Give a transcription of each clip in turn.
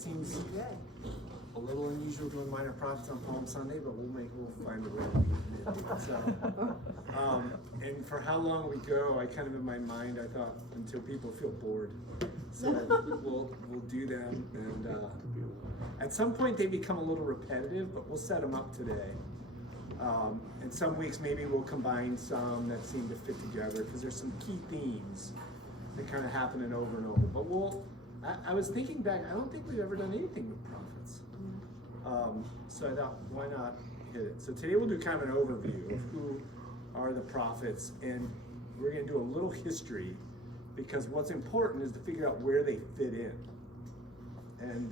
seems a little unusual doing minor prophets on Palm Sunday, but we'll find a way to do it. So, and for how long we go, I kind of in my mind I thought until people feel bored. So we'll do them, and at some point they become a little repetitive, but we'll set them up today. And some weeks maybe we'll combine some that seem to fit together because there's some key themes that kind of happening over and over. But I was thinking back, I don't think we've ever done anything with prophets. So I thought, why not hit it? So today we'll do kind of an overview of who are the prophets, and we're going to do a little history because what's important is to figure out where they fit in. And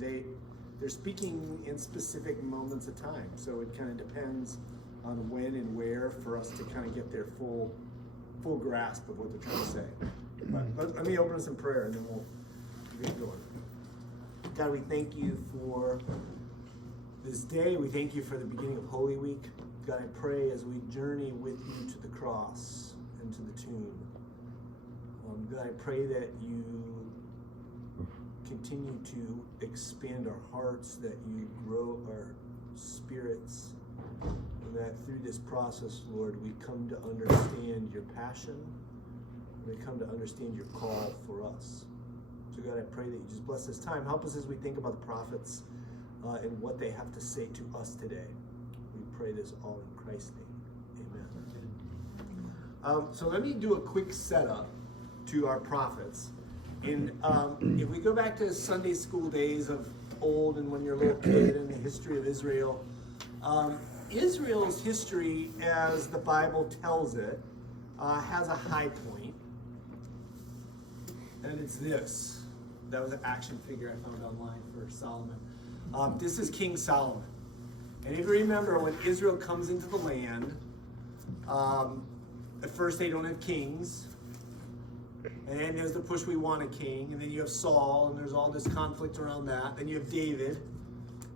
they're speaking in specific moments of time, so it kind of depends on when and where for us to kind of get their full grasp of what they're trying to say. But let me open us in prayer and then we'll get going. God, we thank you for this day. We thank you for the beginning of Holy Week. God, I pray as we journey with you to the cross and to the tomb. God, I pray that you continue to expand our hearts, that you grow our spirits, and that through this process, Lord, we come to understand your passion, we come to understand your call for us. So God, I pray that you just bless this time. Help us as we think about the prophets and what they have to say to us today. We pray this all in Christ's name. Amen. So let me do a quick setup to our prophets. And if we go back to Sunday school days of old and when you're a little kid and the history of Israel, Israel's history, as the Bible tells it, has a high point. And it's this. That was an action figure I found online for Solomon. This is King Solomon. And if you remember, when Israel comes into the land, at first they don't have kings. And then there's the push, we want a king. And then you have Saul, and there's all this conflict around that. Then you have David,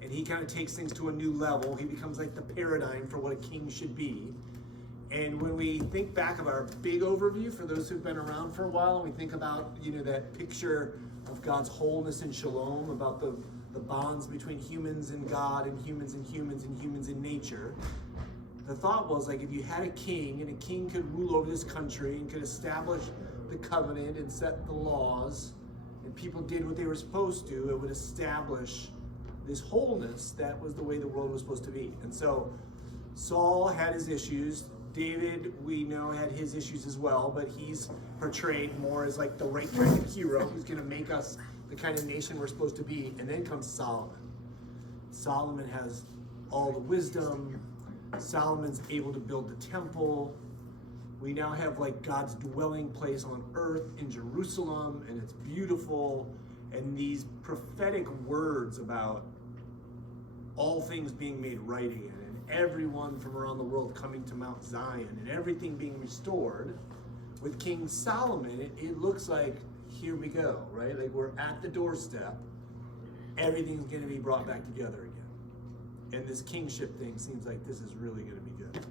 and he kind of takes things to a new level. He becomes like the paradigm for what a king should be. And when we think back of our big overview, for those who've been around for a while, and we think about, that picture of God's wholeness and shalom, about the bonds between humans and God, and humans and humans and humans in nature. The thought was, like, if you had a king, and a king could rule over this country and could establish the covenant and set the laws, and people did what they were supposed to, it would establish this wholeness that was the way the world was supposed to be. And so Saul had his issues. David, we know, had his issues as well, but he's portrayed more as like the right kind of hero who's going to make us the kind of nation we're supposed to be. And then comes Solomon. Solomon has all the wisdom. Solomon's able to build the temple. We now have like God's dwelling place on earth in Jerusalem, and it's beautiful. And these prophetic words about all things being made right again, and everyone from around the world coming to Mount Zion, and everything being restored. With King Solomon, it looks like, here we go, right? Like we're at the doorstep. Everything's going to be brought back together again. And this kingship thing seems like this is really going to be good.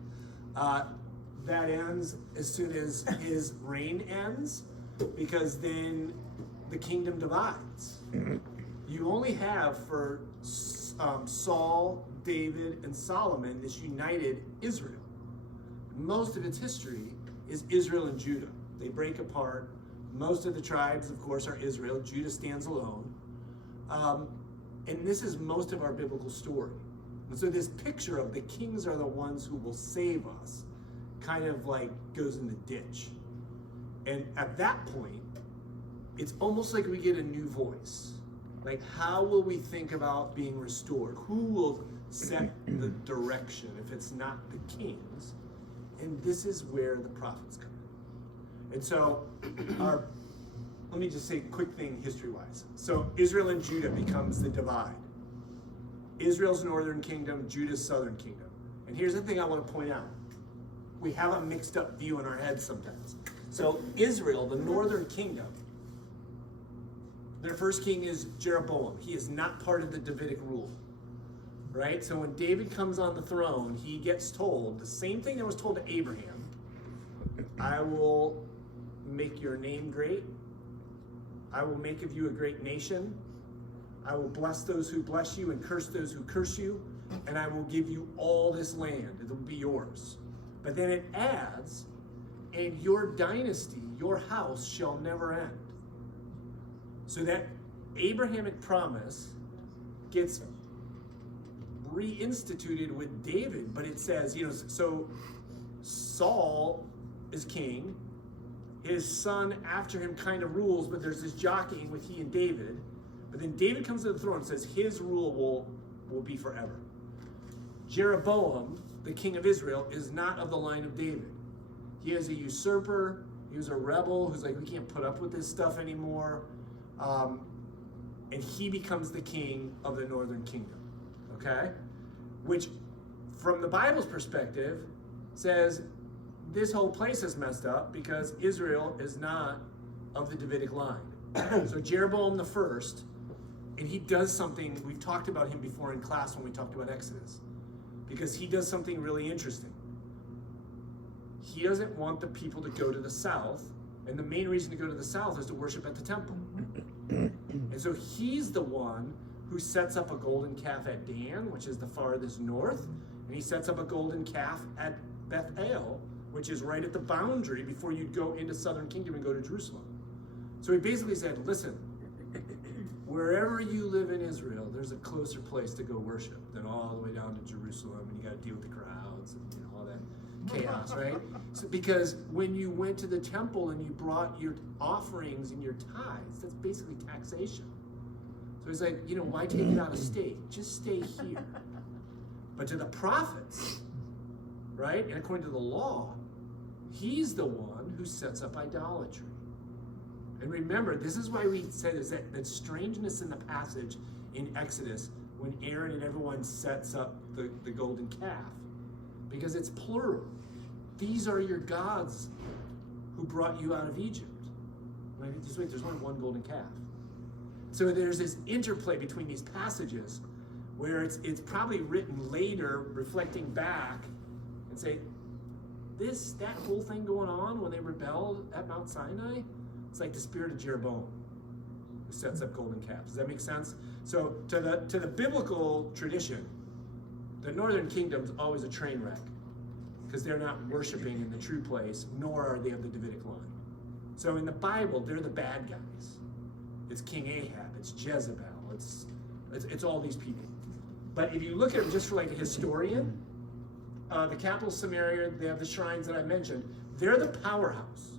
That ends as soon as his reign ends, because then the kingdom divides. You only have for Saul, David, and Solomon this united Israel. Most of its history is Israel and Judah. They break apart. Most of the tribes, of course, are Israel. Judah stands alone. And this is most of our biblical story. And so this picture of the kings are the ones who will save us kind of like goes in the ditch. And at that point, it's almost like we get a new voice. Like, how will we think about being restored? Who will set the direction if it's not the kings? And this is where the prophets come in. And so, let me just say a quick thing history-wise. So Israel and Judah becomes the divide. Israel's northern kingdom, Judah's southern kingdom. And here's the thing I want to point out. We have a mixed up view in our heads sometimes. So Israel, the northern kingdom, their first king is Jeroboam. He is not part of the Davidic rule, right? So when David comes on the throne, he gets told the same thing that was told to Abraham. I will make your name great. I will make of you a great nation. I will bless those who bless you and curse those who curse you, and I will give you all this land. It will be yours. But then it adds, and your dynasty, your house shall never end. So that Abrahamic promise gets reinstituted with David, but it says, so Saul is king, his son after him kind of rules, but there's this jockeying with he and David. But then David comes to the throne and says his rule will be forever. Jeroboam, the king of Israel, is not of the line of David. He is a usurper. He was a rebel who's like, we can't put up with this stuff anymore. And he becomes the king of the northern kingdom. Okay? Which, from the Bible's perspective, says this whole place is messed up because Israel is not of the Davidic line. So Jeroboam the first, and he does something, we've talked about him before in class when we talked about Exodus, because he does something really interesting. He doesn't want the people to go to the south, and the main reason to go to the south is to worship at the temple. And so he's the one who sets up a golden calf at Dan, which is the farthest north, and he sets up a golden calf at Bethel, which is right at the boundary before you'd go into southern kingdom and go to Jerusalem. So he basically said, listen, wherever you live in Israel, there's a closer place to go worship than all the way down to Jerusalem, and you got to deal with the crowds and all that chaos, right? So, because when you went to the temple and you brought your offerings and your tithes, that's basically taxation. So he's like, why take it out of state? Just stay here. But to the prophets, right, and according to the law, he's the one who sets up idolatry. And remember, this is why we say there's that strangeness in the passage in Exodus when Aaron and everyone sets up the golden calf. Because it's plural. These are your gods who brought you out of Egypt. Just wait, there's only one golden calf. So there's this interplay between these passages where it's probably written later, reflecting back and say, that whole thing going on when they rebelled at Mount Sinai, it's like the spirit of Jeroboam who sets up golden calves. Does that make sense? So to the biblical tradition, the northern kingdom's always a train wreck because they're not worshiping in the true place, nor are they of the Davidic line. So in the Bible, they're the bad guys. It's King Ahab, it's Jezebel, it's all these people. But if you look at them just for like a historian, the capital of Samaria, they have the shrines that I mentioned. They're the powerhouse.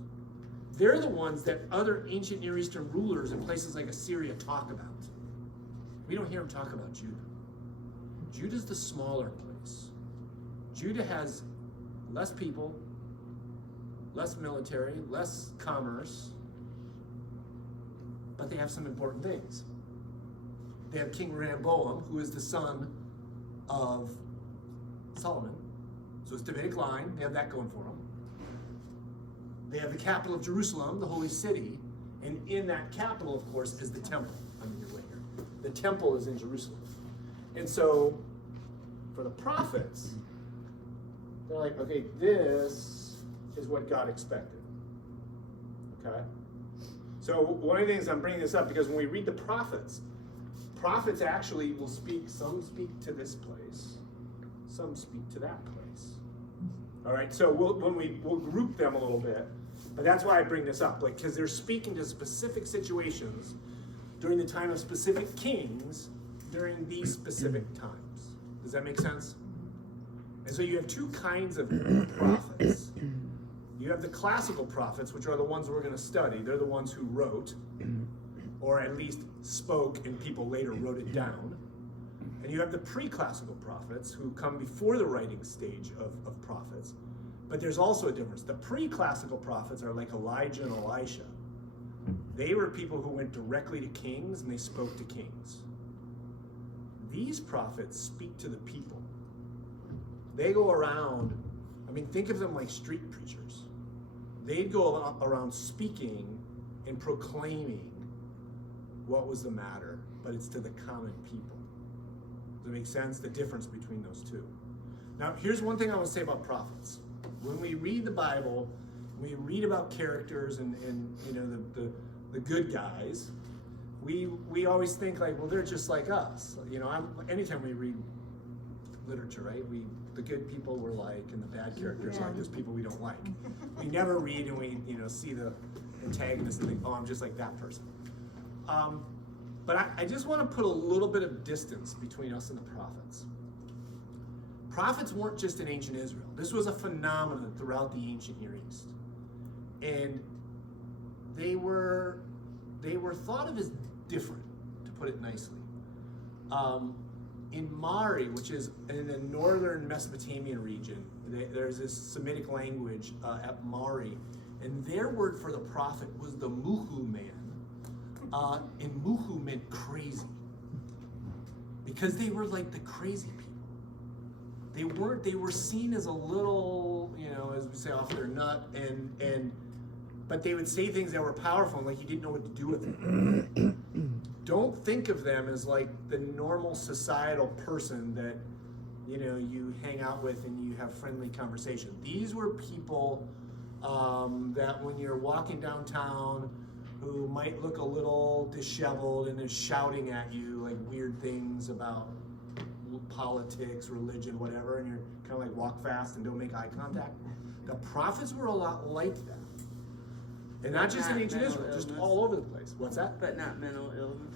They're the ones that other ancient Near Eastern rulers in places like Assyria talk about. We don't hear them talk about Judah. Judah's the smaller place. Judah has less people, less military, less commerce, but they have some important things. They have King Rehoboam, who is the son of Solomon. So it's Davidic line. They have that going for them. They have the capital of Jerusalem, the holy city. And in that capital, of course, is the temple. I'm in your way here. The temple is in Jerusalem. And so, for the prophets, they're like, okay, this is what God expected. Okay? So one of the things I'm bringing this up, because when we read the prophets actually will speak, some speak to this place, some speak to that place. All right, so we'll group them a little bit, but that's why I bring this up, like, because they're speaking to specific situations during the time of specific kings during these specific times. Does that make sense? And so you have two kinds of prophets. You have the classical prophets, which are the ones we're going to study. They're the ones who wrote, or at least spoke, and people later wrote it down. And you have the pre-classical prophets who come before the writing stage of prophets. But there's also a difference. The pre-classical prophets are like Elijah and Elisha. They were people who went directly to kings and they spoke to kings. These prophets speak to the people. They go around, think of them like street preachers. They'd go around speaking and proclaiming what was the matter, but it's to the common people. Does it make sense? The difference between those two. Now, here's one thing I want to say about prophets. When we read the Bible, we read about characters and the good guys. we always think like, well, they're just like us. You know, anytime we read literature, right? The good people we're like, and the bad characters are like those people we don't like. We never read and we, see the antagonist and think, oh, I'm just like that person. But I just want to put a little bit of distance between us and the prophets. Prophets weren't just in ancient Israel. This was a phenomenon throughout the ancient Near East. And they were thought of as different, to put it nicely. In Mari, which is in the northern Mesopotamian region, there's this Semitic language at Mari, and their word for the prophet was the Muhu man. And Muhu meant crazy, because they were like the crazy people. They were seen as a little, as we say, off their nut, but they would say things that were powerful, and like you didn't know what to do with them. Don't think of them as like the normal societal person that, you hang out with and you have friendly conversation. These were people that when you're walking downtown, who might look a little disheveled and is shouting at you like weird things about politics, religion, whatever, and you're kind of like walk fast and don't make eye contact. The prophets were a lot like that. And not just in ancient Israel, just all over the place. What's that? But not mental illness.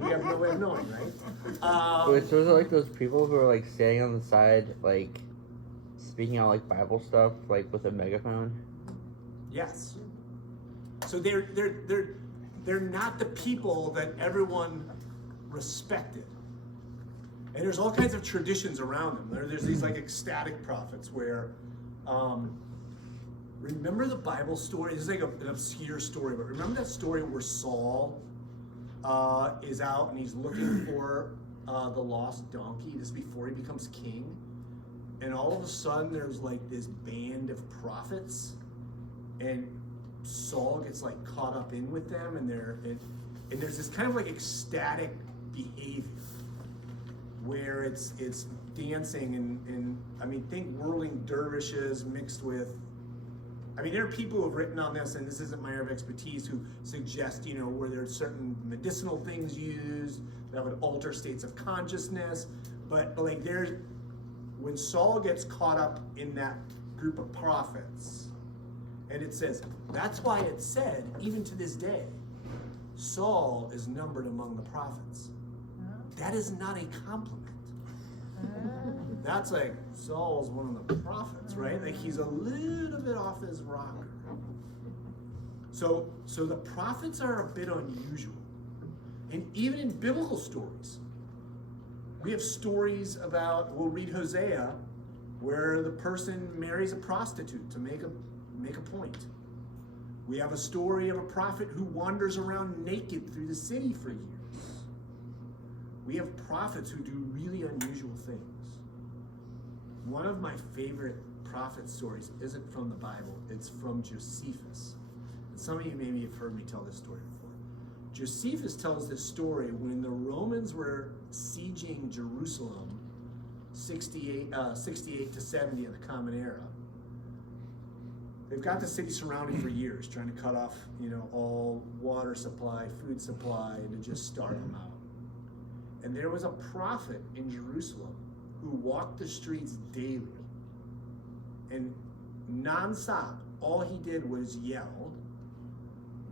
We have no way of knowing, right? Wait, so is it like those people who are like standing on the side, like speaking out like Bible stuff, like with a megaphone? Yes. So they're not the people that everyone respected. And there's all kinds of traditions around them. There's these like ecstatic prophets where, remember the Bible story? This is like an obscure story, but remember that story where Saul is out and he's looking for the lost donkey just before he becomes king? And all of a sudden there's like this band of prophets, and Saul gets like caught up in with them, and there's this kind of like ecstatic behavior where it's dancing and think whirling dervishes mixed with, there are people who have written on this, and this isn't my area of expertise, who suggest, where there's certain medicinal things used that would alter states of consciousness, but like when Saul gets caught up in that group of prophets, and it says, that's why it said, even to this day, Saul is numbered among the prophets. That is not a compliment. That's like, Saul's one of the prophets, right? Like he's a little bit off his rocker. So the prophets are a bit unusual. And even in biblical stories, we have stories about, we'll read Hosea, where the person marries a prostitute to make a point. We have a story of a prophet who wanders around naked through the city for years. We have prophets who do really unusual things. One of my favorite prophet stories isn't from the Bible, it's from Josephus. And some of you maybe have heard me tell this story before. Josephus tells this story when the Romans were sieging Jerusalem 68 to 70 in the Common Era. They've got the city surrounded for years, trying to cut off, all water supply, food supply, and to just starve them out. And there was a prophet in Jerusalem who walked the streets daily. And nonstop, all he did was yell,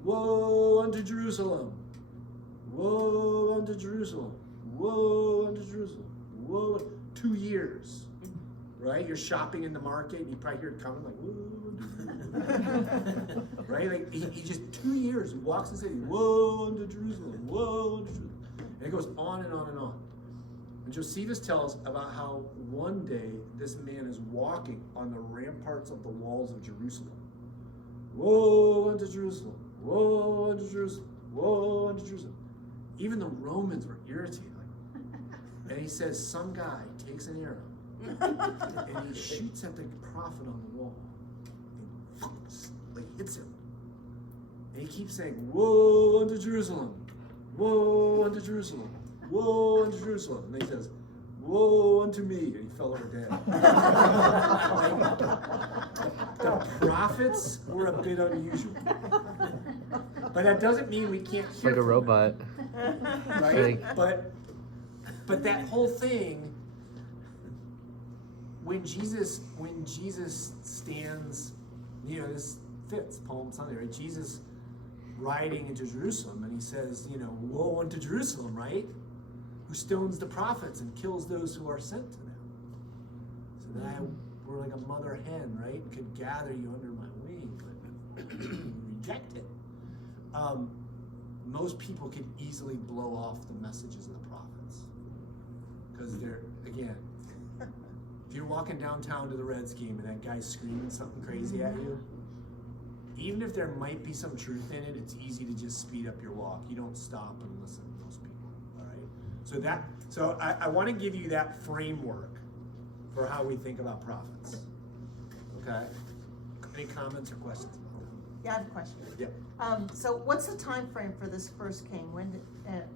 "Woe unto Jerusalem! Woe unto Jerusalem! Woe unto Jerusalem! Woe!" 2 years, right? You're shopping in the market, and you probably hear it coming like, "Woe!" Right? Like he just 2 years, he walks the city, "Woe unto Jerusalem! Woe unto Jerusalem!" And it goes on and on and on. And Josephus tells about how one day this man is walking on the ramparts of the walls of Jerusalem. "Woe unto Jerusalem! Woe unto Jerusalem! Woe unto Jerusalem!" Even the Romans were irritated. And he says some guy takes an arrow and he shoots at the prophet on the wall. And hits him. And he keeps saying, "Woe unto Jerusalem! Woe unto Jerusalem! Woe unto Jerusalem!" And then he says, "Woe unto me!" And he fell over dead. The prophets were a bit unusual. But that doesn't mean we can't It's hear like a from robot. them, right? But that whole thing, when Jesus stands, this fits Palm Sunday, right? Jesus riding into Jerusalem, and he says, woe unto Jerusalem, right? Who stones the prophets and kills those who are sent to them. So that I were like a mother hen, right? Could gather you under my wing, but you reject it. Most people could easily blow off the messages of the prophets. Because they're, again, if you're walking downtown to the Red Scheme and that guy's screaming something crazy at you, even if there might be some truth in it, it's easy to just speed up your walk. You don't stop and listen to those people, all right? So I want to give you that framework for how we think about prophets, okay? Any comments or questions? Yeah, I have a question. Yeah. So what's the time frame for this first king?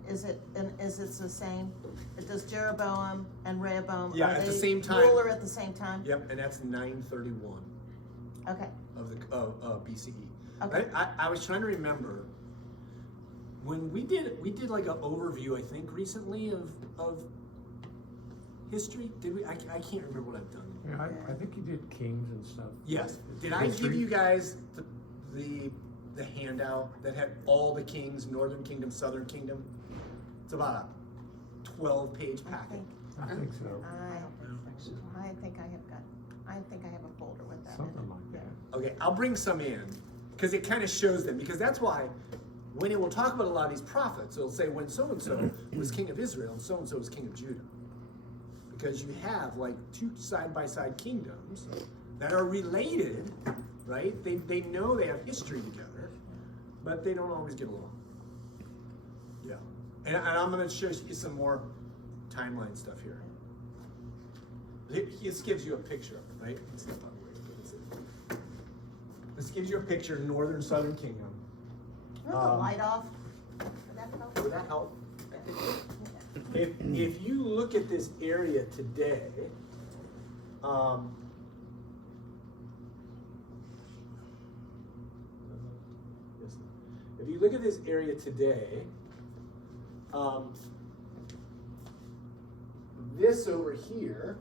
Is it the same? Does Jeroboam and Rehoboam, Yeah, are at they the same time. ruler at the same time? Yep, and that's 931 Okay. of BCE. Okay. I was trying to remember when we did like an overview, I think, recently of history. Did we? I can't remember what I've done. Yeah, I think you did kings and stuff. Yes. Did I History? give you guys the handout that had all the kings, Northern Kingdom, Southern Kingdom? It's about a 12-page packet. I think so. I think I have a folder with that. Something like that. Okay, I'll bring some in because it kind of shows them, because that's why when it will talk about a lot of these prophets, it'll say when so-and-so was king of Israel and so-and-so was king of Judah. Because you have like two side-by-side kingdoms that are related, right? They know they have history together, but they don't always get along. Yeah. And I'm going to show you some more timeline stuff here. This gives you a picture, right? Step out of the way. This gives you a picture of Northern Southern Kingdom. Turn the light off. Would that help? Would that help? If you look at this area today, if you look at this area today, this over here,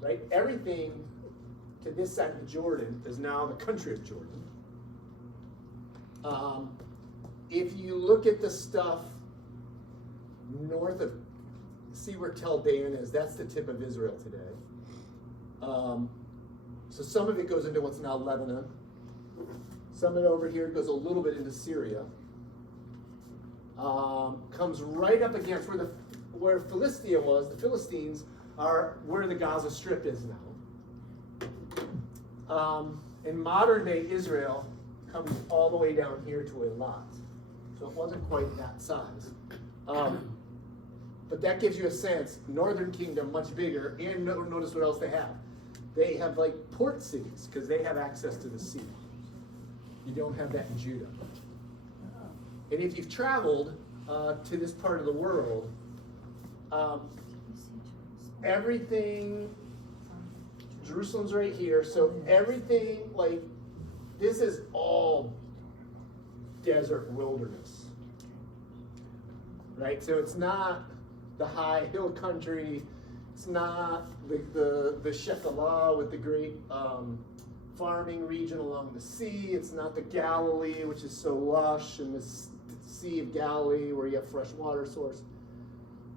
right? Everything to this side of the Jordan is now the country of Jordan. If you look at the stuff north of, see where Tel Dan is, that's the tip of Israel today. So some of it goes into what's now Lebanon. Some of it over here goes a little bit into Syria. Comes right up against where Philistia was. The Philistines are where the Gaza Strip is now. In modern day Israel comes all the way down here to Eilat. So it wasn't quite that size. But that gives you a sense. Northern Kingdom, much bigger, and notice what else they have. They have like port cities because they have access to the sea. You don't have that in Judah. And if you've traveled to this part of the world, everything, Jerusalem's right here, so everything, like, this is all desert wilderness. Right? So it's not the high hill country, it's not the Shekelah with the great farming region along the sea, it's not the Galilee, which is so lush, and the Sea of Galilee where you have fresh water source.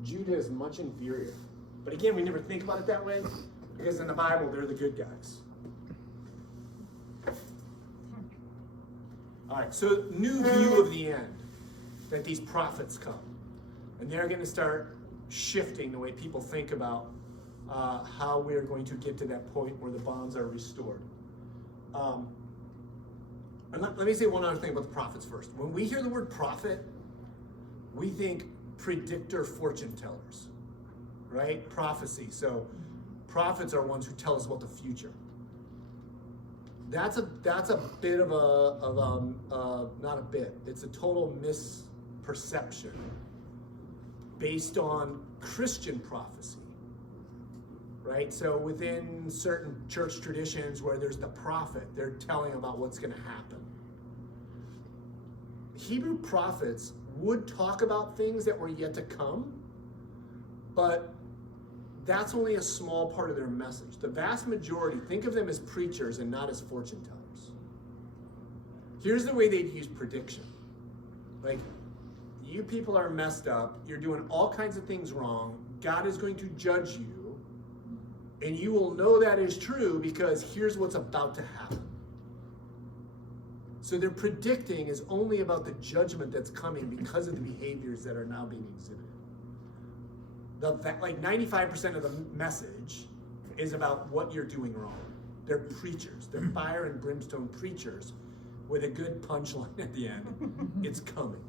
Judah is much inferior. But again, we never think about it that way, because in the Bible, they're the good guys. All right, so new view of the end, that these prophets come. And they're going to start shifting the way people think about how we are going to get to that point where the bonds are restored. And let me say one other thing about the prophets first. When we hear the word prophet, we think predictor, fortune tellers, right? Prophecy. So prophets are ones who tell us about the future. That's a bit of not a bit. It's a total misperception based on Christian prophecy, right? So within certain church traditions where there's the prophet, they're telling about what's going to happen. Hebrew prophets would talk about things that were yet to come, but that's only a small part of their message. The vast majority, think of them as preachers and not as fortune tellers. Here's the way they'd use prediction. Like, you people are messed up, you're doing all kinds of things wrong, God is going to judge you, and you will know that is true because here's what's about to happen. So their predicting is only about the judgment that's coming because of the behaviors that are now being exhibited. Like 95% of the message is about what you're doing wrong. They're preachers. They're fire and brimstone preachers with a good punchline at the end. It's coming.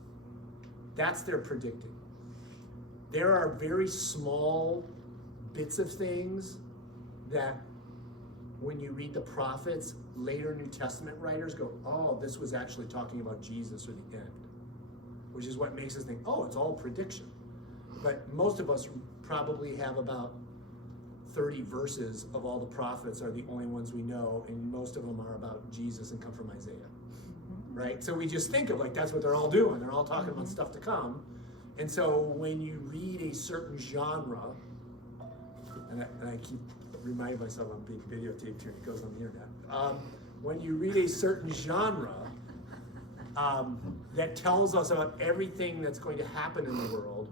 That's their predicting. There are very small bits of things that when you read the prophets, later New Testament writers go, oh, this was actually talking about Jesus or the end, which is what makes us think, oh, it's all prediction. But most of us probably have about 30 verses of all the prophets are the only ones we know, and most of them are about Jesus and come from Isaiah, right? So we just think of like, that's what they're all doing. They're all talking about stuff to come. And so when you read a certain genre, and I keep reminding myself I'm being videotaped here, it goes on the internet. When you read a certain genre that tells us about everything that's going to happen in the world,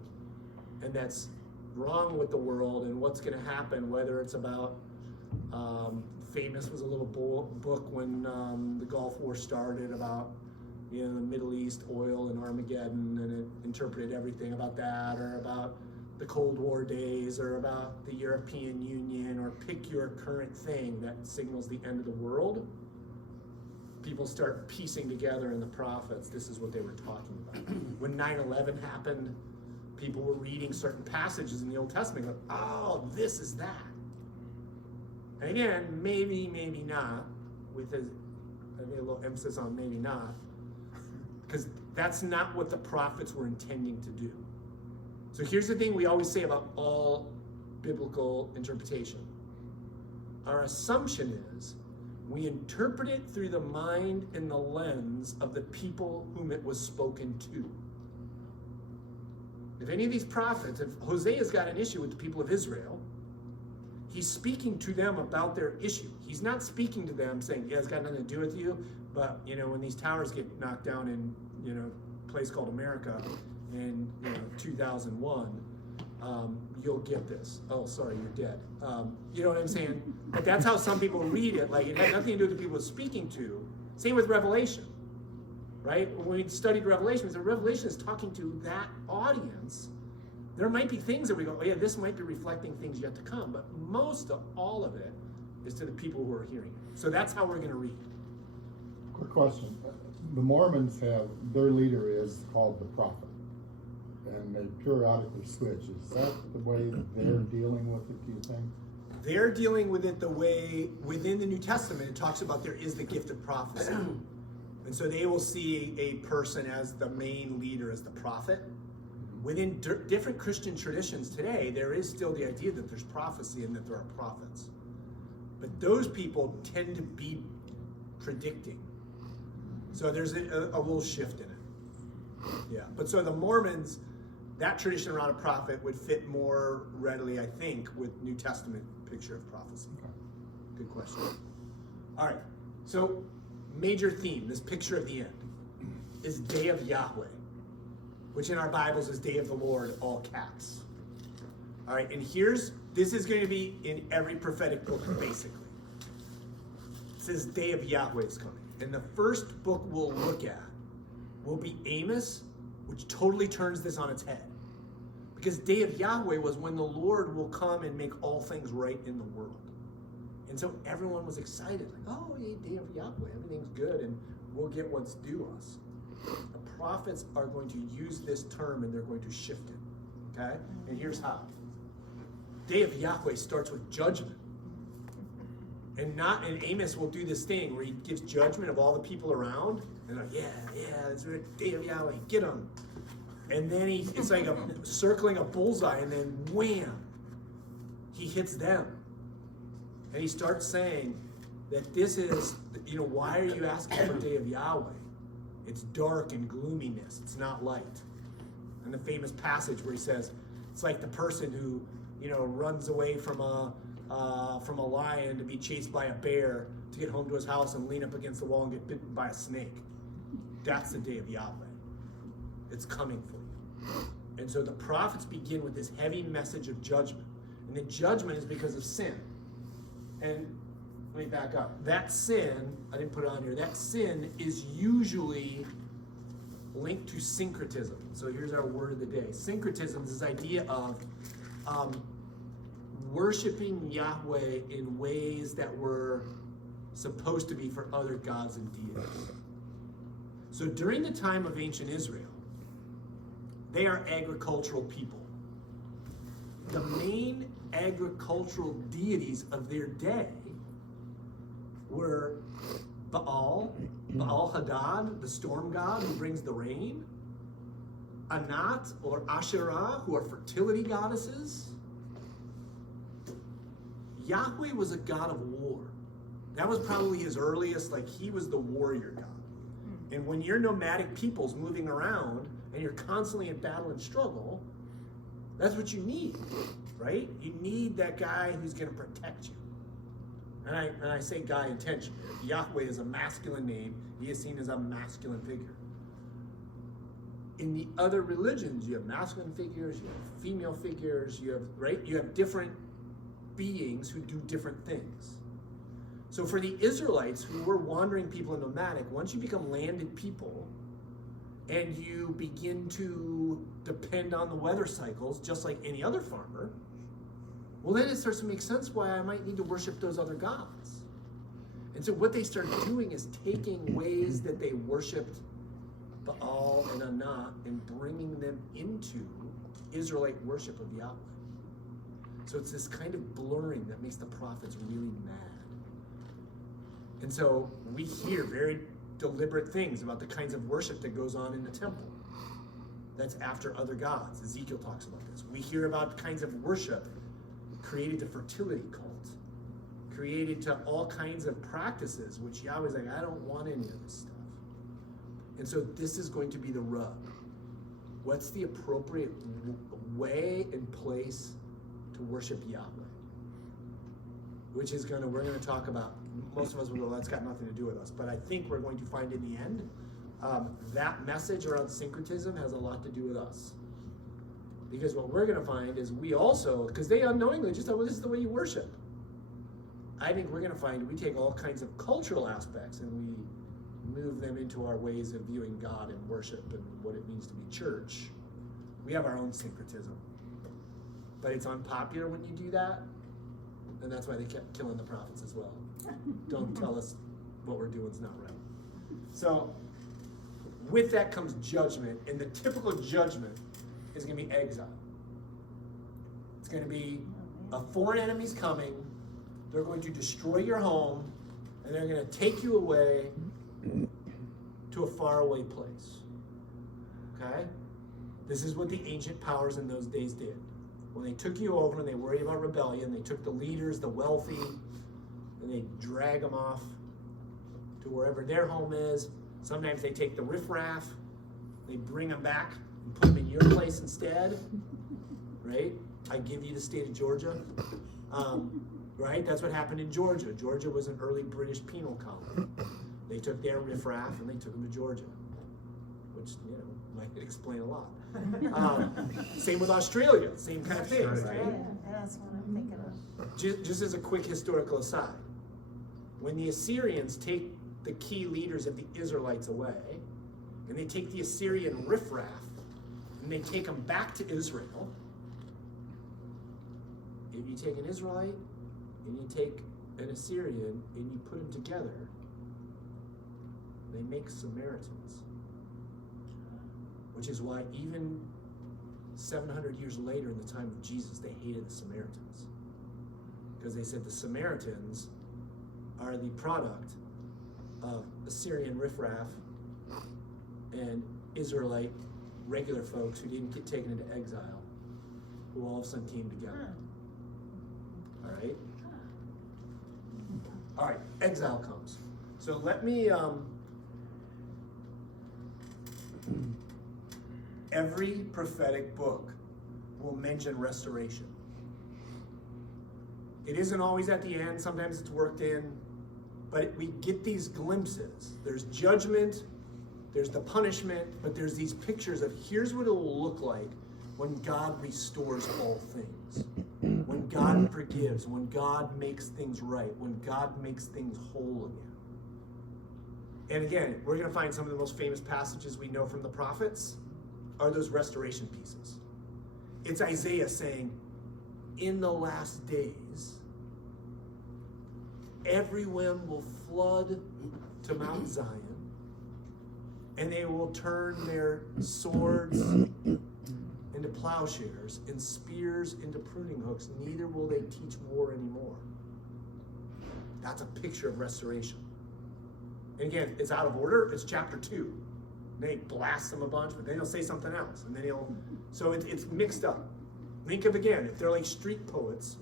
and that's wrong with the world and what's going to happen, whether it's about, famous was a little book when the Gulf War started about, the Middle East, oil and Armageddon, and it interpreted everything about that, or about the Cold War days, or about the European Union, or pick your current thing that signals the end of the world. People start piecing together in the prophets, this is what they were talking about. When 9/11 happened, people were reading certain passages in the Old Testament, going, oh, this is that. And again, maybe not, with a little emphasis on maybe not, because that's not what the prophets were intending to do. So here's the thing we always say about all biblical interpretation. Our assumption is we interpret it through the mind and the lens of the people whom it was spoken to. If any of these prophets, if Hosea's got an issue with the people of Israel, he's speaking to them about their issue. He's not speaking to them saying, yeah, it's got nothing to do with you, but when these towers get knocked down in, a place called America in 2001, you'll get this. Oh, sorry, you're dead. You know what I'm saying? But that's how some people read it. Like, it had nothing to do with the people it's speaking to. Same with Revelation, right? When we studied Revelation, the Revelation is talking to that audience. There might be things that we go, oh yeah, this might be reflecting things yet to come, but most of all of it is to the people who are hearing it. So that's how we're going to read. Quick question. The Mormons have, their leader is called the prophet, and they periodically switch. Is that the way they're dealing with it, do you think? They're dealing with it the way, within the New Testament, it talks about there is the gift of prophecy. And so they will see a person as the main leader, as the prophet. Within different Christian traditions today, there is still the idea that there's prophecy and that there are prophets. But those people tend to be predicting. So there's a little shift in it. Yeah, but so the Mormons, that tradition around a prophet would fit more readily, I think, with New Testament picture of prophecy. Good question. All right, so major theme, this picture of the end, is Day of Yahweh, which in our Bibles is Day of the Lord, all caps. All right, and this is going to be in every prophetic book, basically. It says Day of Yahweh is coming. And the first book we'll look at will be Amos, which totally turns this on its head. Because Day of Yahweh was when the Lord will come and make all things right in the world. And so everyone was excited, like, oh, yeah, Day of Yahweh, everything's good, and we'll get what's due us. The prophets are going to use this term and they're going to shift it, okay? And here's how. Day of Yahweh starts with judgment. And Amos will do this thing where he gives judgment of all the people around. And like, yeah, it's the Day of Yahweh, get them. And then it's like circling a bullseye, and then wham, he hits them. And he starts saying that this is, why are you asking for Day of Yahweh? It's dark and gloominess. It's not light. And the famous passage where he says, it's like the person who, runs away from a lion to be chased by a bear to get home to his house and lean up against the wall and get bitten by a snake. That's the day of Yahweh. It's coming for you. And so the prophets begin with this heavy message of judgment. And the judgment is because of sin. And let me back up. That sin, I didn't put it on here, that sin is usually linked to syncretism. So here's our word of the day. Syncretism is this idea of worshiping Yahweh in ways that were supposed to be for other gods and deities. So during the time of ancient Israel, they are agricultural people. The main agricultural deities of their day were Baal Hadad, the storm god who brings the rain, Anat or Asherah, who are fertility goddesses. Yahweh was a god of war. That was probably his earliest, he was the warrior god. And when you're nomadic peoples moving around and you're constantly in battle and struggle, that's what you need, right? You need that guy who's going to protect you. And I say guy intentionally. Yahweh is a masculine name. He is seen as a masculine figure. In the other religions, you have masculine figures, you have female figures, you have different beings who do different things. So for the Israelites who were wandering people and nomadic, once you become landed people and you begin to depend on the weather cycles, just like any other farmer, well, then it starts to make sense why I might need to worship those other gods. And so what they started doing is taking ways that they worshipped Baal and Anat and bringing them into Israelite worship of Yahweh. So it's this kind of blurring that makes the prophets really mad. And so we hear very deliberate things about the kinds of worship that goes on in the temple. That's after other gods. Ezekiel talks about this. We hear about kinds of worship created to fertility cult, created to all kinds of practices, which Yahweh's like, I don't want any of this stuff. And so this is going to be the rub. What's the appropriate way and place to worship Yahweh? Which is we're going to talk about, most of us will go, that's got nothing to do with us. But I think we're going to find in the end, that message around syncretism has a lot to do with us. Because what we're going to find is we also, because they unknowingly just thought, well, this is the way you worship. I think we're going to find we take all kinds of cultural aspects and we move them into our ways of viewing God and worship and what it means to be church. We have our own syncretism. But it's unpopular when you do that, and that's why they kept killing the prophets as well. Don't tell us what we're doing is not right. So, with that comes judgment, and the typical judgment is going to be exile. It's going to be a foreign enemy's coming, they're going to destroy your home, and they're going to take you away to a faraway place. Okay? This is what the ancient powers in those days did. When they took you over and they worried about rebellion, they took the leaders, the wealthy, and they drag them off to wherever their home is. Sometimes they take the riffraff, they bring them back and put them in your place instead, right? I give you the state of Georgia, right? That's what happened in Georgia. Georgia was an early British penal colony. They took their riffraff and they took them to Georgia, which, might explain a lot. Same with Australia, same kind of thing, right? Yeah, that's what I'm thinking of. Just as a quick historical aside, when the Assyrians take the key leaders of the Israelites away, and they take the Assyrian riffraff, and they take them back to Israel, if you take an Israelite, and you take an Assyrian, and you put them together, they make Samaritans. Which is why even 700 years later in the time of Jesus, they hated the Samaritans. Because they said the Samaritans are the product of Assyrian riffraff and Israelite regular folks who didn't get taken into exile, who all of a sudden came together. All right? All right, exile comes. So let me Every prophetic book will mention restoration. It isn't always at the end, sometimes it's worked in, but we get these glimpses. There's judgment, there's the punishment, but there's these pictures of here's what it will look like when God restores all things. When God forgives, when God makes things right, when God makes things whole again. And again, we're going to find some of the most famous passages we know from the prophets are those restoration pieces. It's Isaiah saying, in the last days, everyone will flood to Mount Zion, and they will turn their swords into plowshares and spears into pruning hooks. Neither will they teach war anymore. That's a picture of restoration. And again, it's out of order. It's chapter 2. They blast them a bunch, but then he'll say something else. And then so it's mixed up. Think of, again, if they're like street poets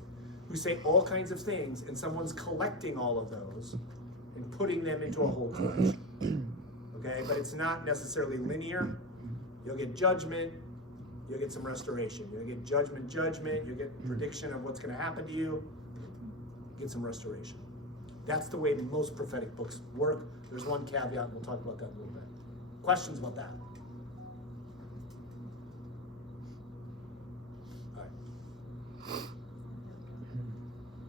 who say all kinds of things, and someone's collecting all of those and putting them into a whole collection. Okay, but it's not necessarily linear. You'll get judgment, you'll get some restoration. You'll get judgment, you'll get prediction of what's going to happen to you, get some restoration. That's the way most prophetic books work. There's one caveat, and we'll talk about that in a little bit. Questions about that? All right.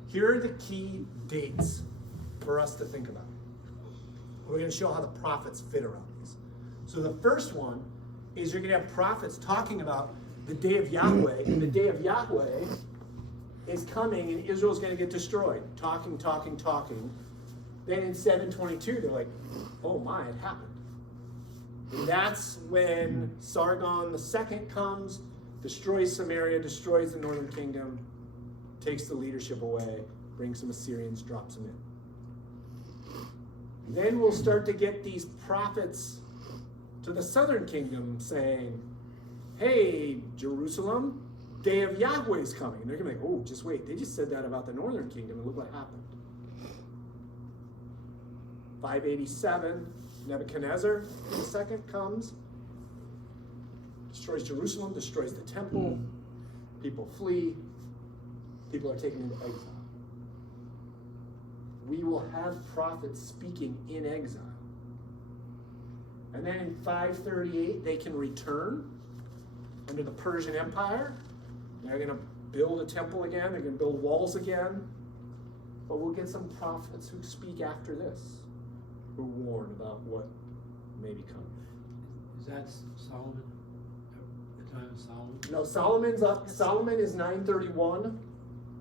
Here are the key dates for us to think about. We're going to show how the prophets fit around these. So the first one is you're going to have prophets talking about the day of Yahweh, and the day of Yahweh is coming, and Israel's going to get destroyed. Talking. Then in 722, they're like, oh my, it happened. And that's when Sargon II comes, destroys Samaria, destroys the northern kingdom, takes the leadership away, brings some Assyrians, drops them in. Then we'll start to get these prophets to the southern kingdom saying, hey, Jerusalem, day of Yahweh is coming. And they're going to be like, oh, just wait. They just said that about the northern kingdom, and look what happened. 587, Nebuchadnezzar II comes, destroys Jerusalem, destroys the temple, people flee, people are taken into exile. We will have prophets speaking in exile. And then in 538, they can return under the Persian Empire. They're going to build a temple again, they're going to build walls again. But we'll get some prophets who speak after this, who warn about what may be coming. Is that Solomon? The time of Solomon? No, Solomon's up. Solomon is 931,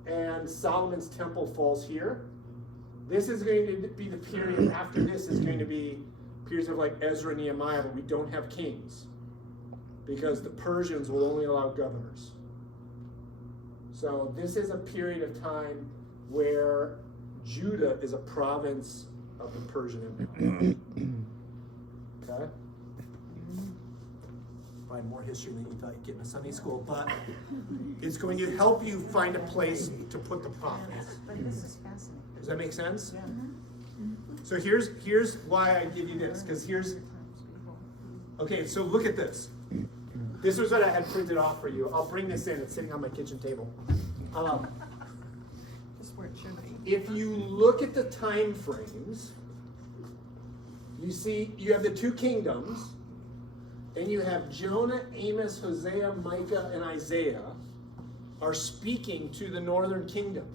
and Solomon's temple falls here. This is going to be the period after this is going to be periods of like Ezra and Nehemiah, but we don't have kings because the Persians will only allow governors. So this is a period of time where Judah is a province of the Persian Empire. Okay? Find more history than you thought you'd get in a Sunday school, but it's going to help you find a place to put the prophets. But this is fascinating. Does that make sense? Yeah. So here's why I give you this, because okay, so look at this. This was what I had printed off for you. I'll bring this in. It's sitting on my kitchen table. Just where it should be. If you look at the time frames, you see you have the two kingdoms, and you have Jonah, Amos, Hosea, Micah, and Isaiah are speaking to the northern kingdom.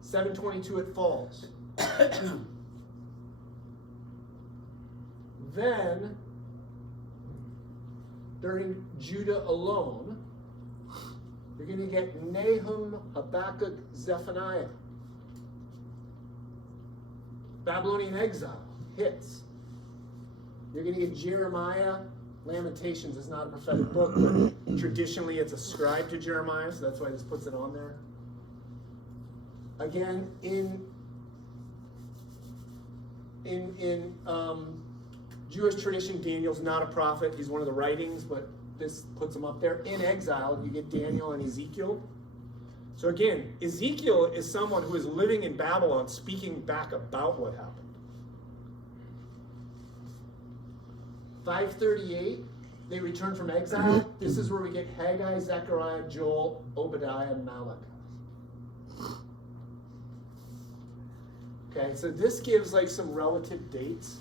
722 it falls. Then, during Judah alone, you're going to get Nahum, Habakkuk, Zephaniah. Babylonian exile hits. You're going to get Jeremiah. Lamentations is not a prophetic book, but traditionally it's ascribed to Jeremiah, so that's why this puts it on there. Again, in Jewish tradition, Daniel's not a prophet. He's one of the writings, but this puts him up there. In exile, you get Daniel and Ezekiel. So again, Ezekiel is someone who is living in Babylon, speaking back about what happened. 538, they return from exile. This is where we get Haggai, Zechariah, Joel, Obadiah, and Malachi. Okay, so this gives like some relative dates.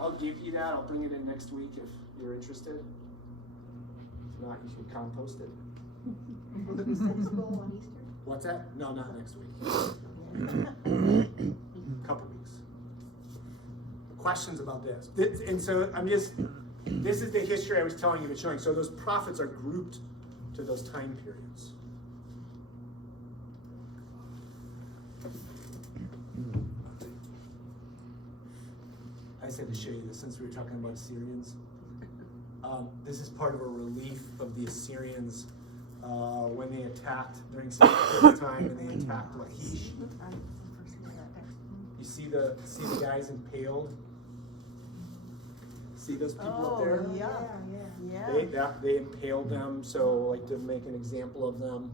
I'll give you that. I'll bring it in next week if you're interested. If not, you should compost it. Will the six bowl on Easter? What's that? No, not next week. Couple weeks. Questions about this? And so this is the history I was telling you and showing. So those prophets are grouped to those time periods. I said to show you this since we were talking about Assyrians. This is part of a relief of the Assyrians when they attacked during Samuel's time, and they attacked Lachish. You see the guys impaled. See those people up there? Oh, yeah. They impaled them, so like to make an example of them.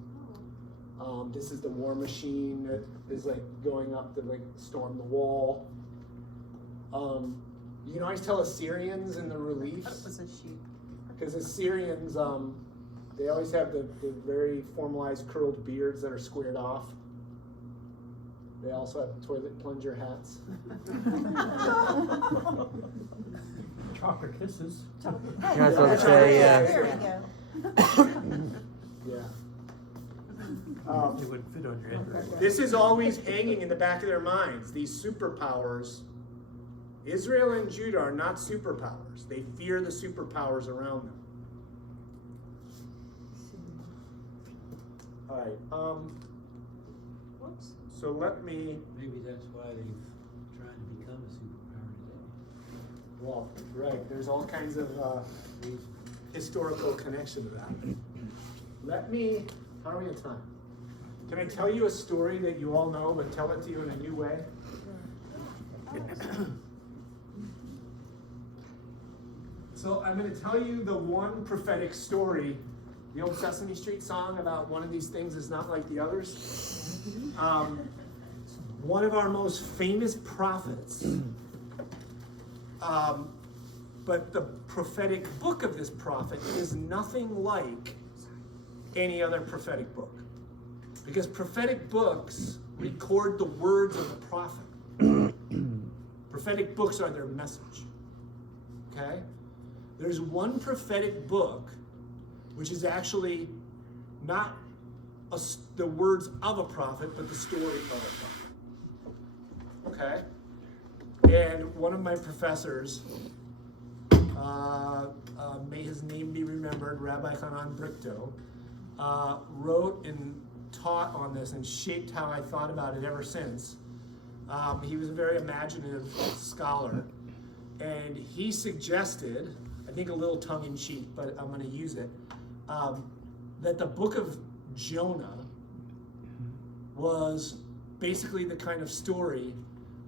This is the war machine that is like going up to like storm the wall. You can always tell Assyrians in the That reliefs, was a sheep. because Assyrians, they always have the very formalized curled beards that are squared off. They also have toilet plunger hats. Chocolate kisses. Yeah, I was about to say, yeah. There we go. Yeah. It would fit on your head very well. This is always hanging in the back of their minds. These superpowers, Israel and Judah are not superpowers. They fear the superpowers around them. All right. Whoops. So let me. Maybe that's why they've tried to become a superpower today. Well, right. There's all kinds of historical connection to that. Let me. How are we on time? Can I tell you a story that you all know, but tell it to you in a new way? So I'm going to tell you the one prophetic story, the old Sesame Street song about one of these things is not like the others. One of our most famous prophets, but the prophetic book of this prophet is nothing like any other prophetic book. Because prophetic books record the words of the prophet. Prophetic books are their message. Okay? There's one prophetic book which is actually not the words of a prophet, but the story of a prophet. Okay? And one of my professors, may his name be remembered, Rabbi Hanan Brichto, wrote and taught on this and shaped how I thought about it ever since. He was a very imaginative scholar, and he suggested, I think a little tongue-in-cheek, but I'm going to use it, that the book of Jonah was basically the kind of story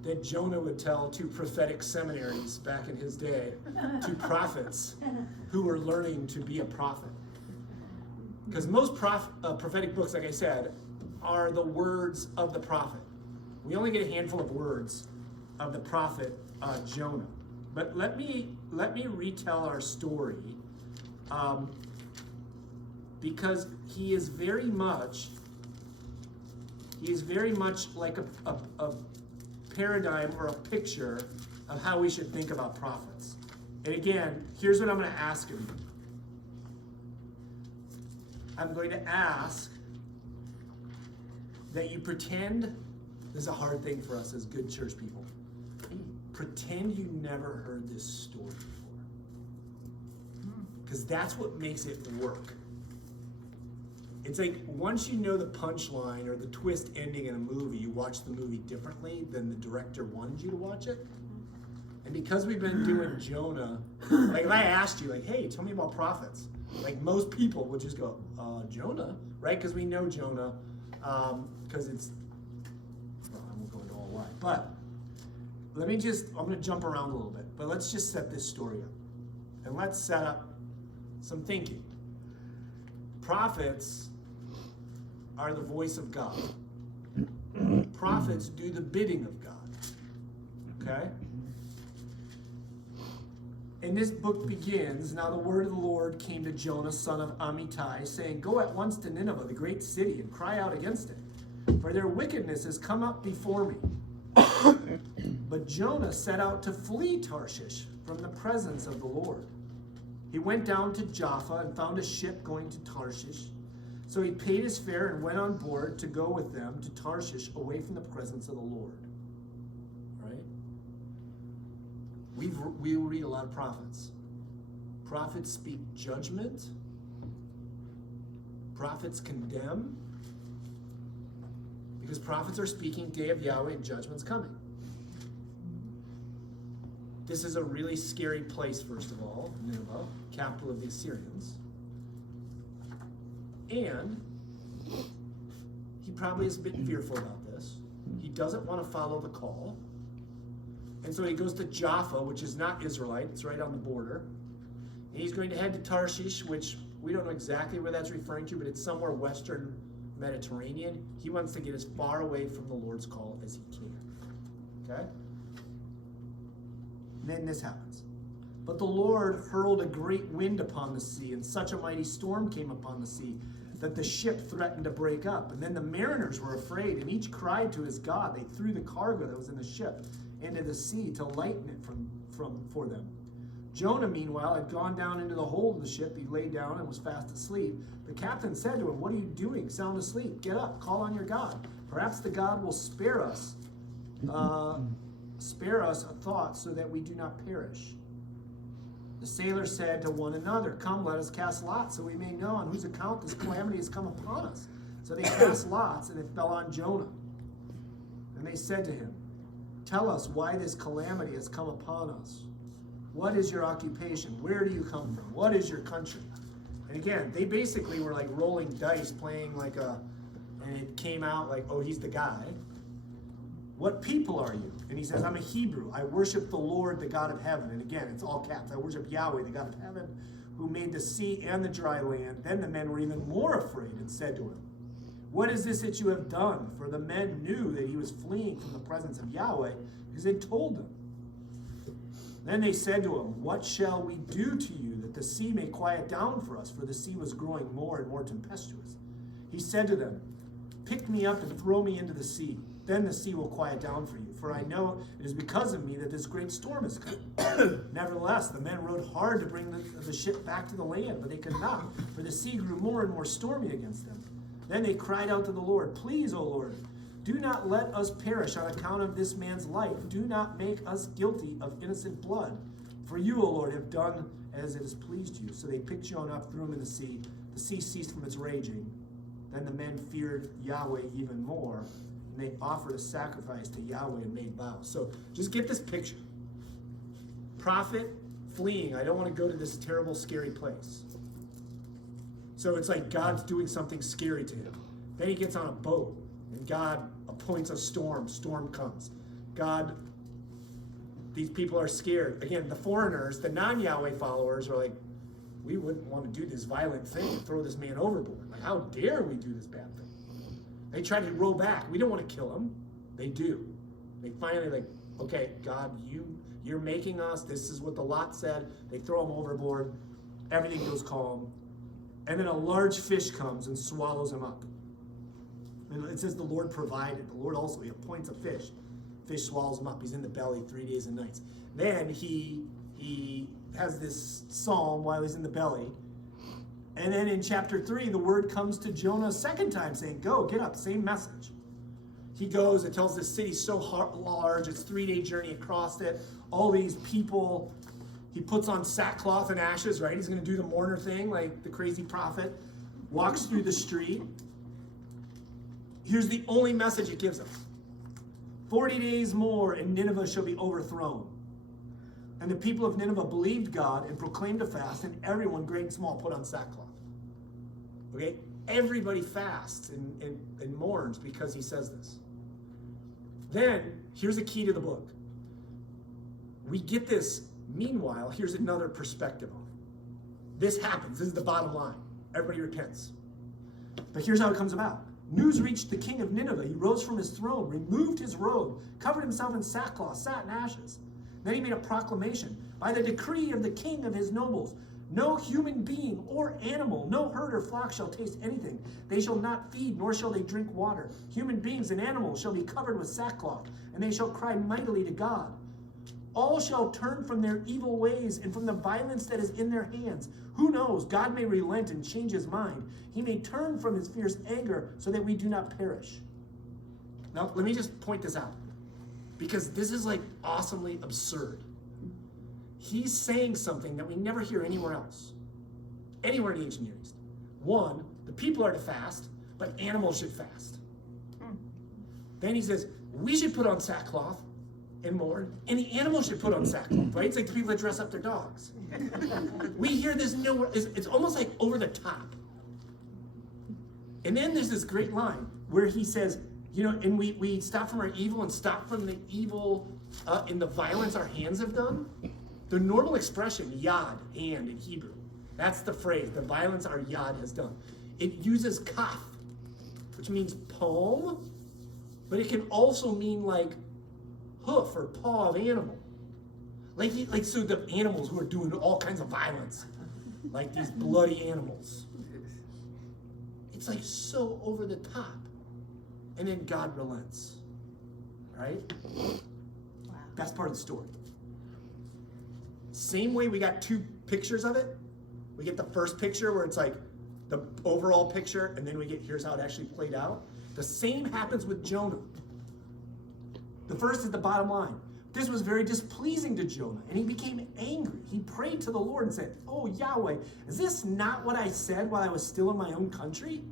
that Jonah would tell to prophetic seminaries back in his day, to prophets who were learning to be a prophet. Because most prophetic books, like I said, are the words of the prophet. We only get a handful of words of the prophet Jonah. But let me retell our story, because he is very much like a paradigm or a picture of how we should think about prophets. And again, here's what I'm going to ask of you. I'm going to ask that you pretend, this is a hard thing for us as good church people, pretend you never heard this story before. Because that's what makes it work. It's like once you know the punchline or the twist ending in a movie, you watch the movie differently than the director wanted you to watch it. And because we've been doing Jonah, like if I asked you, like, hey, tell me about prophets, like most people would just go, Jonah, right? Because we know Jonah, because it's, well, I won't go into all why. But I'm going to jump around a little bit, but let's just set this story up. And let's set up some thinking. Prophets are the voice of God. Prophets do the bidding of God. Okay? And this book begins, now the word of the Lord came to Jonah, son of Amittai, saying, go at once to Nineveh, the great city, and cry out against it, for their wickedness has come up before me. But Jonah set out to flee Tarshish from the presence of the Lord. He went down to Jaffa and found a ship going to Tarshish. So he paid his fare and went on board to go with them to Tarshish, away from the presence of the Lord. Right? We read a lot of prophets. Prophets speak judgment. Prophets condemn. Because prophets are speaking day of Yahweh and judgment's coming. This is a really scary place, first of all, Nineveh, capital of the Assyrians. And he probably is a bit fearful about this. He doesn't want to follow the call. And so he goes to Jaffa, which is not Israelite. It's right on the border. And he's going to head to Tarshish, which we don't know exactly where that's referring to, but it's somewhere western Mediterranean. He wants to get as far away from the Lord's call as he can. Okay? And then this happens. But the Lord hurled a great wind upon the sea, and such a mighty storm came upon the sea that the ship threatened to break up. And then the mariners were afraid, and each cried to his God. They threw the cargo that was in the ship into the sea to lighten it for them. Jonah, meanwhile, had gone down into the hold of the ship. He lay down and was fast asleep. The captain said to him, what are you doing, sound asleep? Get up, call on your God. Perhaps the God will spare us a thought so that we do not perish. The sailors said to one another, come, let us cast lots so we may know on whose account this calamity has come upon us. So they cast lots, and it fell on Jonah. And they said to him, tell us why this calamity has come upon us. What is your occupation? Where do you come from? What is your country? And again, they basically were like rolling dice, playing and it came out like, oh, he's the guy. What people are you? And he says, I'm a Hebrew. I worship the Lord, the God of heaven. And again, it's all caps. I worship Yahweh, the God of heaven, who made the sea and the dry land. Then the men were even more afraid and said to him, what is this that you have done? For the men knew that he was fleeing from the presence of Yahweh, because they told them. Then they said to him, what shall we do to you that the sea may quiet down for us? For the sea was growing more and more tempestuous. He said to them, pick me up and throw me into the sea. Then the sea will quiet down for you. For I know it is because of me that this great storm has come. Nevertheless, the men rowed hard to bring the ship back to the land, but they could not, for the sea grew more and more stormy against them. Then they cried out to the Lord, please, O Lord, do not let us perish on account of this man's life. Do not make us guilty of innocent blood. For you, O Lord, have done as it has pleased you. So they picked Jonah up, threw him in the sea. The sea ceased from its raging. Then the men feared Yahweh even more, and they offered a sacrifice to Yahweh and made vows. So just get this picture. Prophet fleeing. I don't want to go to this terrible, scary place. So it's like God's doing something scary to him. Then he gets on a boat, and God appoints a storm. Storm comes. These people are scared. Again, the foreigners, the non-Yahweh followers are like, we wouldn't want to do this violent thing and throw this man overboard. Like, how dare we do this bad thing? They try to row back. We don't want to kill him. They do. They finally like, okay, God, you're making us. This is what the lot said. They throw him overboard. Everything goes calm. And then a large fish comes and swallows him up. And it says the Lord provided. The Lord also, he appoints a fish. Fish swallows him up. He's in the belly 3 days and nights. Then he has this psalm while he's in the belly. And then in chapter 3, the word comes to Jonah a second time saying, go, get up, same message. He goes, it tells this city so large, it's a 3-day journey across it. All these people, he puts on sackcloth and ashes, right? He's going to do the mourner thing like the crazy prophet. Walks through the street. Here's the only message it gives us. 40 days more and Nineveh shall be overthrown. And the people of Nineveh believed God and proclaimed a fast, and everyone, great and small, put on sackcloth. Okay? Everybody fasts and mourns because he says this. Then, here's a key to the book. We get this. Meanwhile, here's another perspective on it. This happens. This is the bottom line. Everybody repents. But here's how it comes about. News reached the king of Nineveh. He rose from his throne, removed his robe, covered himself in sackcloth, sat in ashes. Then he made a proclamation. By the decree of the king of his nobles, no human being or animal, no herd or flock shall taste anything. They shall not feed, nor shall they drink water. Human beings and animals shall be covered with sackcloth, and they shall cry mightily to God. All shall turn from their evil ways and from the violence that is in their hands. Who knows? God may relent and change his mind. He may turn from his fierce anger so that we do not perish. Now, let me just point this out, because this is like awesomely absurd. He's saying something that we never hear anywhere else, anywhere in the ancient Near East. One, the people are to fast, but animals should fast. Then he says, we should put on sackcloth and mourn, and the animals should put on sackcloth, right? It's like the people that dress up their dogs. We hear this nowhere. It's almost like over the top. And then there's this great line where he says, you know, and we stop from our evil and stop from the evil in the violence our hands have done. The normal expression, yad, hand in Hebrew, that's the phrase, the violence our yad has done. It uses kaf, which means palm, but it can also mean like hoof or paw of animal. Like so the animals who are doing all kinds of violence, like these bloody animals. It's like so over the top. And then God relents, right? Wow. That's part of the story. Same way we got two pictures of it. We get the first picture where it's like the overall picture, and then we get here's how it actually played out. The same happens with Jonah. The first is the bottom line. This was very displeasing to Jonah, and he became angry. He prayed to the Lord and said, "Oh Yahweh, is this not what I said while I was still in my own country?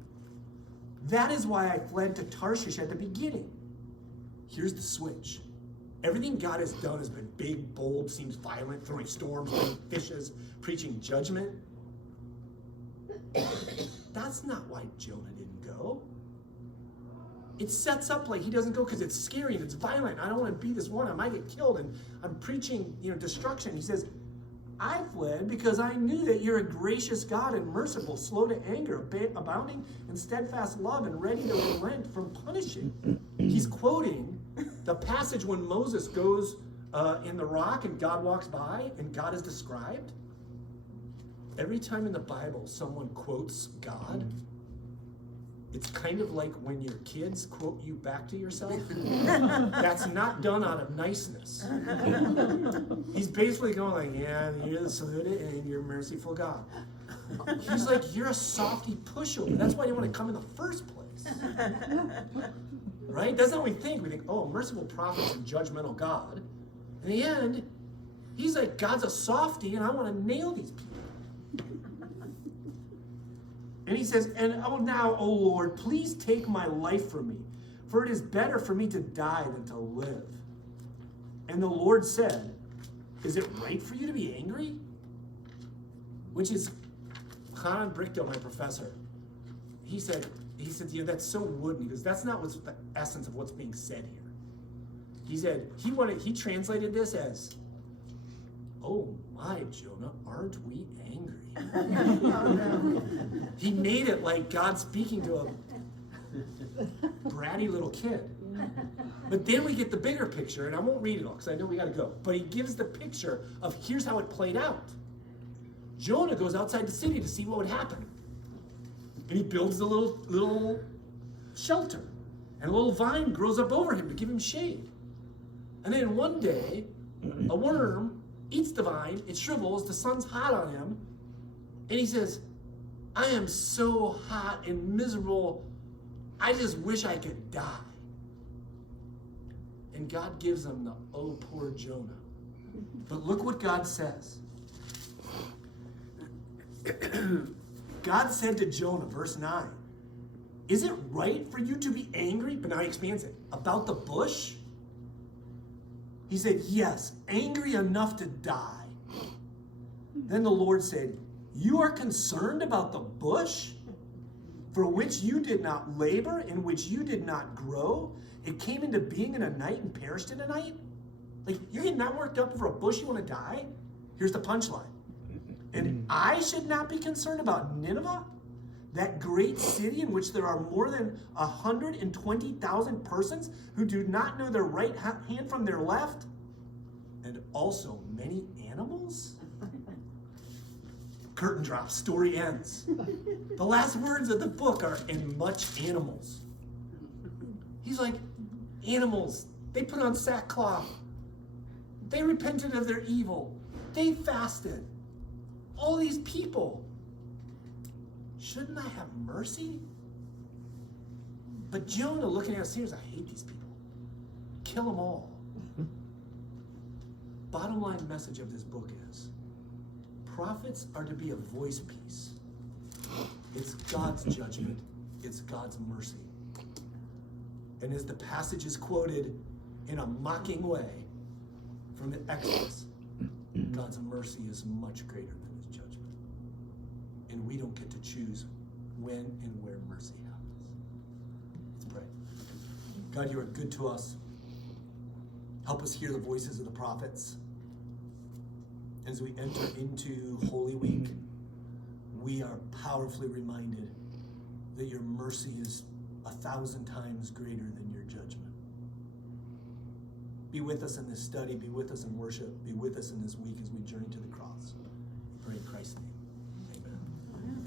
That is why I fled to Tarshish at the beginning." Here's the switch. Everything God has done has been big, bold, seems violent, throwing storms, bringing fishes, preaching judgment. That's not why Jonah didn't go. It sets up like he doesn't go because it's scary and it's violent. I don't want to be this one. I might get killed, and I'm preaching, destruction. He says, I fled because I knew that you're a gracious God and merciful, slow to anger, abounding in steadfast love, and ready to relent from punishing. He's quoting the passage when Moses goes in the rock and God walks by and God is described. Every time in the Bible someone quotes God, it's kind of like when your kids quote you back to yourself. That's not done out of niceness. He's basically going like, yeah, you're the salute and you're a merciful God. He's like, you're a softy pushover. That's why you want to come in the first place. Right? That's not what we think. We think, oh, merciful prophet is a judgmental God. In the end, he's like, God's a softy and I want to nail these people. And he says, and oh now, O Lord, please take my life from me, for it is better for me to die than to live. And the Lord said, is it right for you to be angry? Which is, Hanan Brichto, my professor, he said, that's so wooden. He goes, that's not what's the essence of what's being said here. He said, he translated this as, oh my, Jonah, aren't we angry? He made it like God speaking to a bratty little kid. But then we get the bigger picture, and I won't read it all because I know we got to go. But he gives the picture of here's how it played out. Jonah goes outside the city to see what would happen. And he builds a little shelter. And a little vine grows up over him to give him shade. And then one day, a worm eats the vine, it shrivels, the sun's hot on him, and he says, I am so hot and miserable, I just wish I could die. And God gives him the, oh, poor Jonah. But look what God says. God said to Jonah, verse 9, is it right for you to be angry? But now he expands it. About the bush? He said, yes, angry enough to die. Then the Lord said, you are concerned about the bush for which you did not labor, in which you did not grow? It came into being in a night and perished in a night? Like, you're getting that worked up over a bush you want to die? Here's the punchline. And I should not be concerned about Nineveh, that great city in which there are more than 120,000 persons who do not know their right hand from their left? and also many animals? Curtain drops, story ends. The last words of the book are, and much animals. He's like, animals, they put on sackcloth. They repented of their evil. They fasted. All these people. Shouldn't I have mercy? But Jonah looking at us here, I hate these people. Kill them all. Bottom line message of this book is, prophets are to be a voice piece. It's God's judgment. It's God's mercy. And as the passage is quoted in a mocking way from the Exodus, God's mercy is much greater than his judgment. And we don't get to choose when and where mercy happens. Let's pray. God, you are good to us. Help us hear the voices of the prophets. As we enter into Holy Week, we are powerfully reminded that your mercy is 1,000 times greater than your judgment. Be with us in this study. Be with us in worship. Be with us in this week as we journey to the cross. We pray in Christ's name.